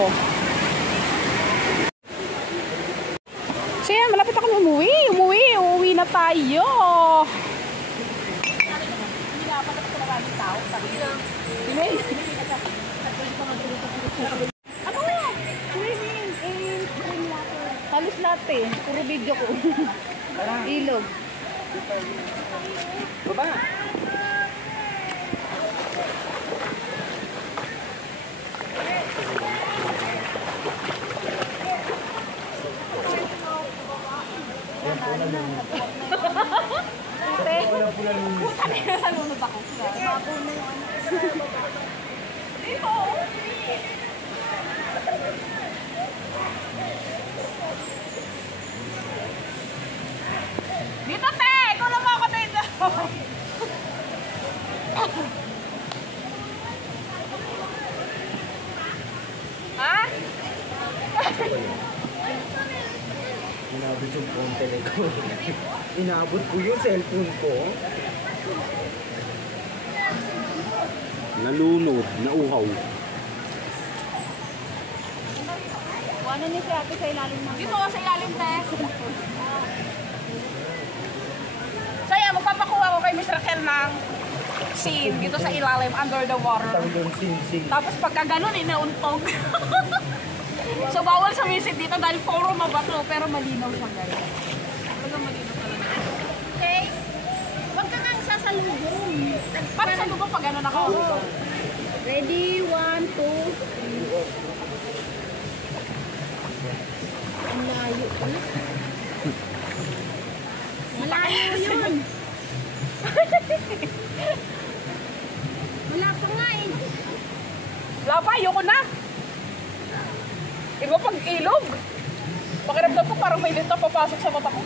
So yan, malapit ako na umuwi. Uuwi na tayo. Hindi na pa sa maraming tao. Ano? Swimming in spring water. Halos lahat eh. Puro video ko. Ilog. Baba. Puta na nalunod ako. Dito. Dito te! Ikaw lang ako dito. Ha? Inabot yung phone ko. Inabot ko yung cellphone ko. Nalunod, nauhaw. Ano ni si ate sa ilalim ng... Dito sa ilalim, te. So yan, magpapakuha ko kay Mr. Kel ng scene dito sa ilalim, under the water. Tapos pagka ganun, inauntog. So bawal sa visit dito dahil puro mabato, pero malinaw siya guys. Talagang malinaw talaga. Okay? Huwag ka nang sasalubong. Parang salubong pag ganun ako. Ready? 1, 2, 3. Ang layo eh. Malayo yun. Wala pa nga eh. Wala pa, ayoko na. Iba pag ilog. Pakiramdam ko parang may lita papasok sa mata ko.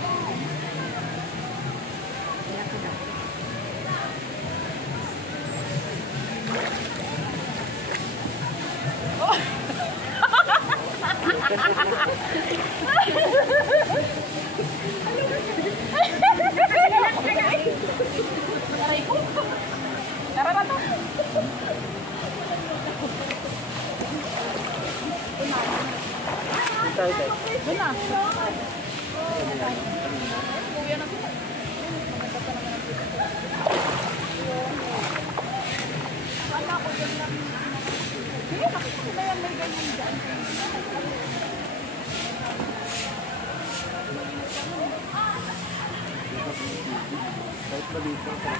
Oh. Aray ko. Tara na to. Tayo. Doon na. Kuya na to. Wala ko dyan lang. Sige, bakit ko yan may ganyan dyan? Kahit maliit lang sa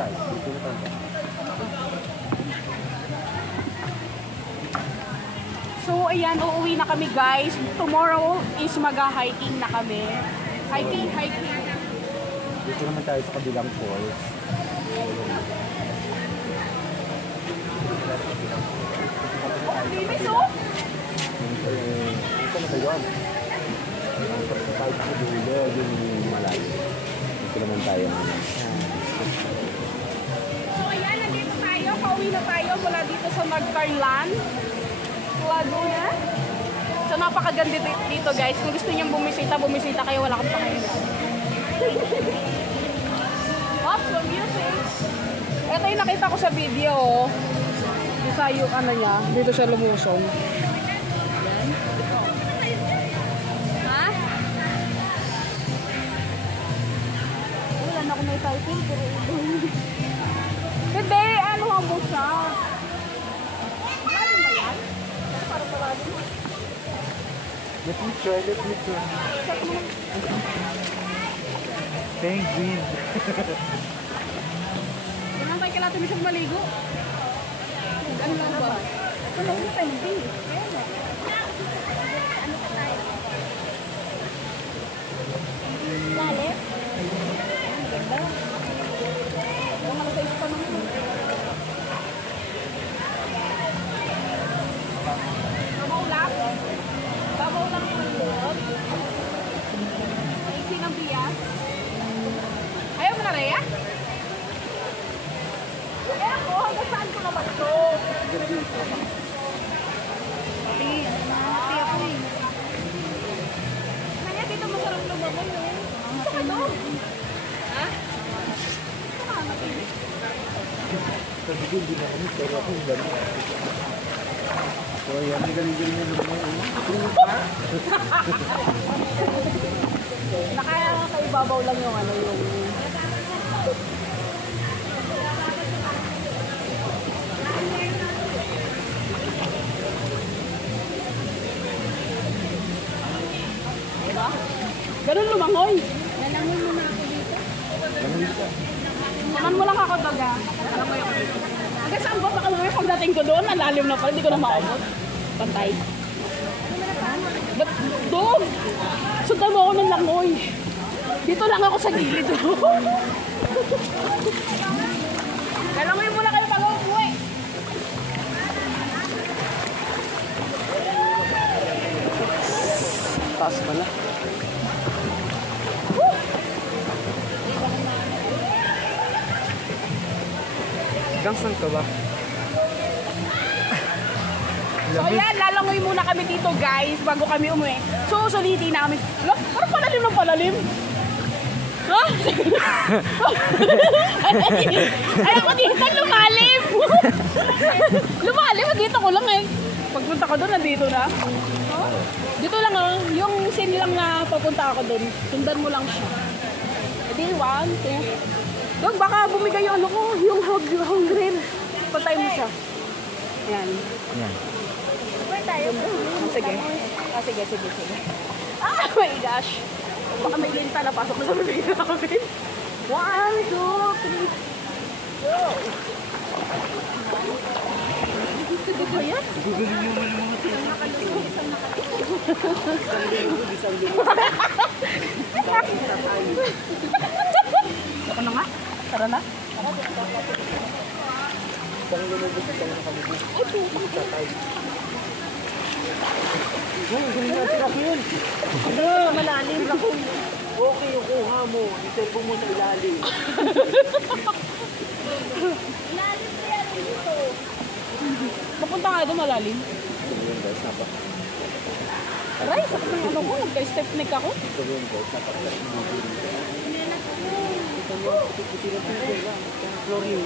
tayo, dito na tayo. So, ayan, uuwi na kami guys. Tomorrow is mag-hiking na kami. Hiking. Dito naman tayo sa kabilang falls. Oh, bilis oh! Ito na ba yun? Ang pagkakait sa dulo, yung malayo. Dito naman tayo. So, ayan, nandito tayo. Pauwi na tayo mula dito sa Magcarlan, Laguna. So, napakaganda dito guys. Kung gusto niyong bumisita kayo. Wala kang pakialam. Ops, yung music. Ito yung nakita ko sa video. Isa yung ano niya. Dito siya lumusong. Yan. Ha? Wala na ako may typing. Pero hindi, ano mo siya? Ano ba yan? Para parado mo. Let me try. Penguin. Ganun tayo kailangan tumisang maligo. Ano lang ba? Ano lang yung penguin? Ano ka tayo? Lalim? Ang ganda. Ang malasayos pa naman. Babaw lang yung loob. Maiksi ng biyak. Ayaw mo na, Rhea? Eh ako, hanggang saan ko naman ito? Pati ako eh. Kaya dito masarap lumaban eh. Gusto ka doon? Ha? Gusto ka hanapin? Sabi ko, hindi na kami, pero ako yung gano'n. So, yan, may galing-galing na naman. Nakaya sa ibabaw lang yung ano yung... Diba? Ganun lumangoy. Lalangoy muna ako dito. Naman mo lang ako daga. Lalangoy ako dito. Hanggang saan ba baka lumay pagdating ko doon? Ang lalim na pala, hindi ko na maabot. Pantay. Ba't doon? Sundan mo ako ng langoy. Dito lang ako sa gilid. Lalangoy muna kayo bago umuwi. Taas pala. Hanggang saan ka ba? So ayan, lalangoy muna kami dito guys bago kami umuwi. So sulitin namin. Look, parang palalim ng palalim. Ha? Ay ako dito, lumalim. Lumalim, dito ko lang eh. Pagpunta ko doon, nandito na. Oh? Dito lang oh, yung scene lang na papunta ako doon. Sundan mo lang siya. Edi, 1, 2. Dog, baka bumigay yung ano ko, yung hungry. Patay mo siya. Ayan. Yan. Where tayo? Sige. Ah, sige. Ah, my gosh. Baka may linta na pasok na sa bibig namin. 1, 2, 3. Go! Ito ba yan? Ako na nga. Tara na. Malalim lang. Okay yung kuha mo. Isipon mo sa ilalim. Ilalim kaya dito. Papunta nga doon malalim. Sabi yun guys, Aray, sakit ng ano ko. Nagka-step neck ako. Sabi yun guys, napakasas mo dito. Chlorine.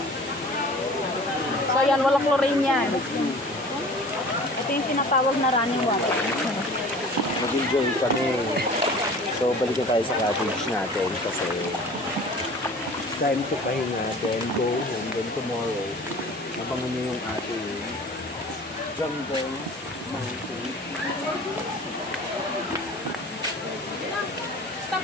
So yan, wala chlorine yan. Ito yung tinatawag na running water. Mag-enjoy kami. So, balikan tayo sa cottage natin kasi it's time to pahinga, then go home, then tomorrow, abangan nyo yung ating jungle mountain. Stop.